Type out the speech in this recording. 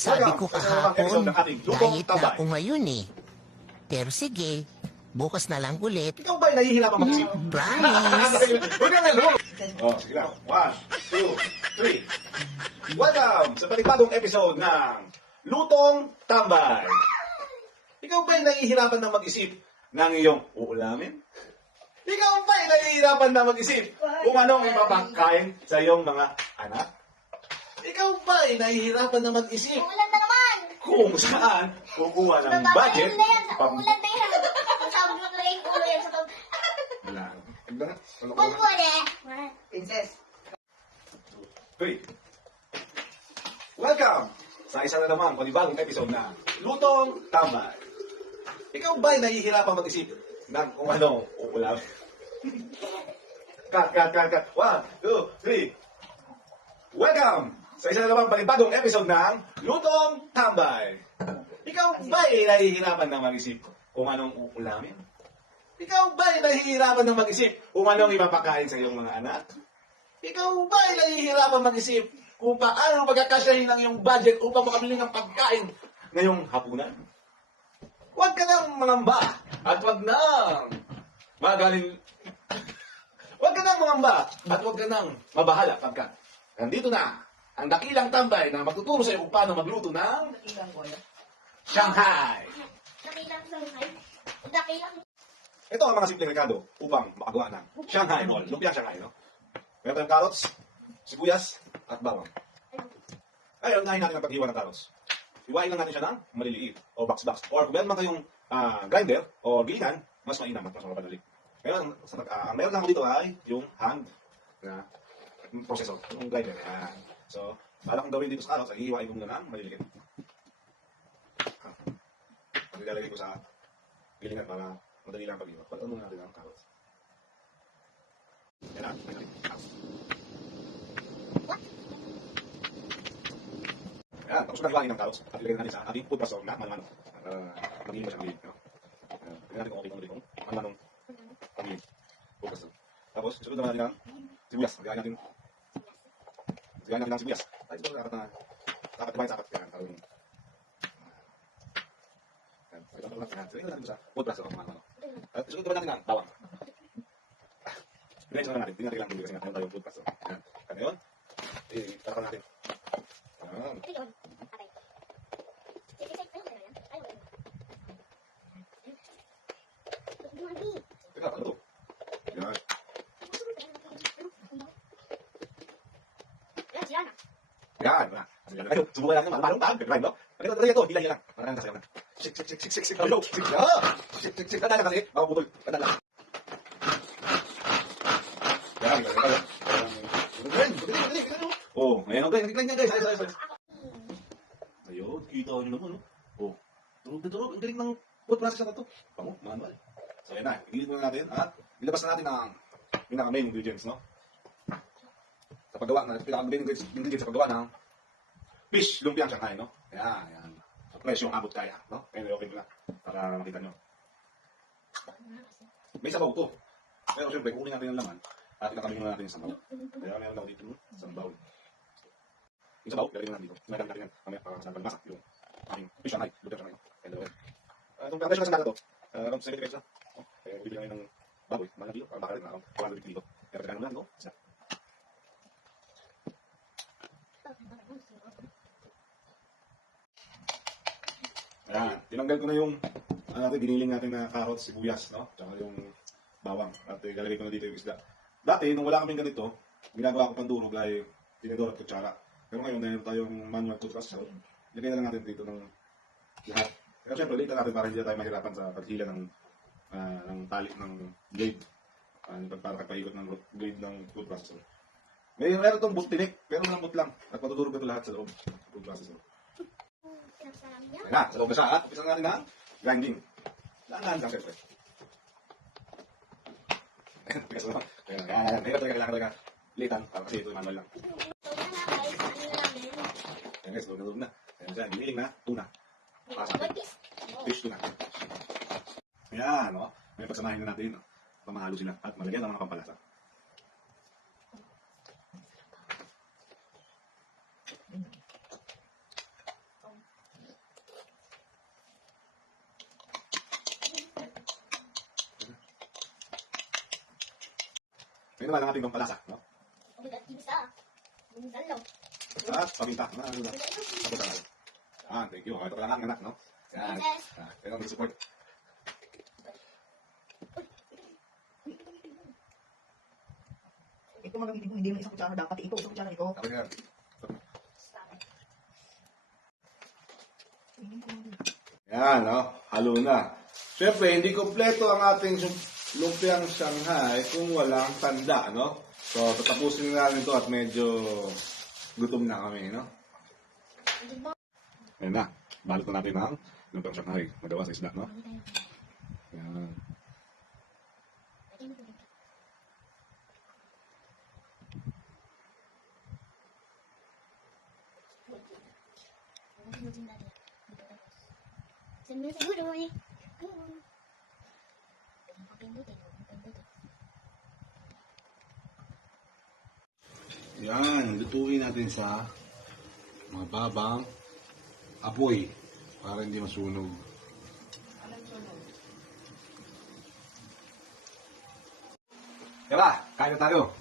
Sabi ko kahapon, diet na tambay. ako ngayon eh. Pero sige, bukas na lang ulit. Ikaw ba ay nahihirapan mag-isip? Promise! Huwag kang nalung! Oh, sige lang. 1, 2, 3. Welcome sa panibagong episode ng Lutong Tambay. Ikaw ba ay nahihirapan na mag-isip ng iyong uulamin? Ikaw ba ay nahihirapan na mag-isip kung anong ipapakain sa iyong mga anak? Ikaw ba ay nahihirapan na mag-isip Ulan na naman! kung saan kukuha ng budget? Ulan na yan! Sabi mo na yung ulo yan sa pag... Wala. Ano ko? Bulbul eh! Princess. 3. Welcome sa isa na naman panibagong episode na Lutong Tambay. Ikaw ba ay nahihirapan mag-isip ng kung ano uulam? Cut. 1, 2, 3. Welcome sa isa na naman panibagong episode ng Lutong Tambay. Ikaw ba ay nahihirapan na mag-isip kung anong uulamin? Ikaw ba ay nahihirapan na mag-isip kung anong ipapakain sa iyong mga anak? Ikaw ba ay nahihirapan mag-isip kung paano pagkakasyahin ang iyong budget upang makabili ng pagkain ngayong hapunan? Huwag ka nang mangamba at huwag nang magaling... Huwag ka nang mangamba at huwag ka nang mabahala pagkat nandito na ang dakilang tambay na magtuturo sa iyo kung paano magluto ng Ilang ko yan. Shanghai. Dakilang sanghay. Dakilang... Ito ang mga simpleng rekado upang makagawa ng Shanghai Roll. Lumpia Shanghai, no? Meron tayong carrots, sibuyas, at bawang. Ngayon, unahin natin ang paghiwa ng carrots. Iwain lang natin siya ng maliliit o box-box. Or kung meron man kayong grinder o gilingan, mas mainam at mas mapadali. Ngayon, ang meron lang ko dito ay yung hand na processor, yung grinder. So, bala kong gawin dito sa carrots, ay hihiwain ko muna ng maliliit. Nilalagay ko sa gilingan para madali lang pag-iwa. Pagkain muna natin ang carrots. Yan na, may natin. Ayan, tapos na hiwain ng carrots at ilagay natin sa ating food processor na mano-mano. Magiging pa siyang gilid. Tingnan natin kung okay kung mano-manong ang gilid. Food processor. Tapos, isunod naman natin ang sibuyas. Magiging natin ng sibuyas. Ay, ito dapat na dibahin sa apat. Yan, tawag yung Tingnan natin sa food processor ang mano-mano. At isunod naman natin ang bawang. Diretso na natin. Tingnan natin lang kasi nga tayong food processor. Yan. Kaya ngayon, itakpan natin. Yan. Ito yun. Okay. Teka, ano to? Yan. Yan, sila na. Yan. Ayun, subukan natin yung malong tag. Right, no? Lagyan ito, hilan lang. Parang kasayaw na. Shik. Hello. Shik. Tanda lang kasi. Baka putol. Tanda lang. Yan. Galing. Oh, ayan. Galing guys. Ayos. Ayun, kita nyo naman, no? Oh, turog. Ang galing ng food processor na to. Pango, manual. So, ayan na. Igilid muna natin at ilabas na natin ang pinaka-main ingredients, no? Sa paggawa na, pinaka-main ingredients sa paggawa ng fish lumpiang Shanghai, no? Ayan. So, presyong abot kaya, no? Kaya okay na para makita nyo. May sabaw to. Pero siyempre, kukunin natin ang laman at itatanggalin muna natin yung sabaw. Kaya meron daw dito, sabaw. Yung sabaw, lalagyan natin dito. Sinagamit natin yan. Mamaya, para sa palmasa, yung ating fish Shanghai, lumpiang Shanghai, no? Kaya dalawa yan. Itong presyo kasi natin to, around 70 pesos na. Kaya bibili kami ng baboy, mga kilo, para makalit na around 400 kilo. Kaya pagkano lang, no? Isa. Ayan, tinanggal ko na yung giniling natin na carrots, sibuyas, no? Tsaka yung bawang. At ilalagay ko na dito yung isda. Dati, nung wala kaming ganito, ginagawa ko pandurog ay tinidor at kutsara. Pero ngayon, dahil tayong manual toothbrush, ilagay na lang natin dito ng lahat. Pero syempre, later natin para hindi tayo mahirapan sa paghila ng tali ng blade. Para kapaikot ng blade ng food processor. Meron itong tinik, pero malambot lang. At matutulog ito lahat sa loob ng food processor. Ayan na, sa loob na siya. At umpisa natin ng grinding. Lahan lang, syempre. Ayan. Mahirap talaga litan. Kasi ito yung manual lang. Ayan guys, loob na. Ayan siya, giniling na tuna. Fish tuna. Ayan, no? May pagsamahin na natin. Pamahalo sila at malagyan ng mga pampalasa. May naman ang ating pampalasa, no? Bigat bisa. Minsan lang. At paminta. Ano na? Tapos na. Thank you. Ito pala ang anak, no? Yan. Kaya ang support. Ito magagiging kung hindi mo isang kutsara, dapat ito, isang kutsara ito. Tapos yan. Yan, no? Halo na. Siyempre, hindi kompleto ang ating lumpiang Shanghai kung walang tanda, no? So, tatapusin na natin ito at medyo gutom na kami, no? Ayan na. Balot na natin ang lumpiang Shanghai. Magawa sa isda, no? Yan. Siguro eh. Yan, lutuin natin sa mababang apoy para hindi masunog. Diba? Kain na tayo.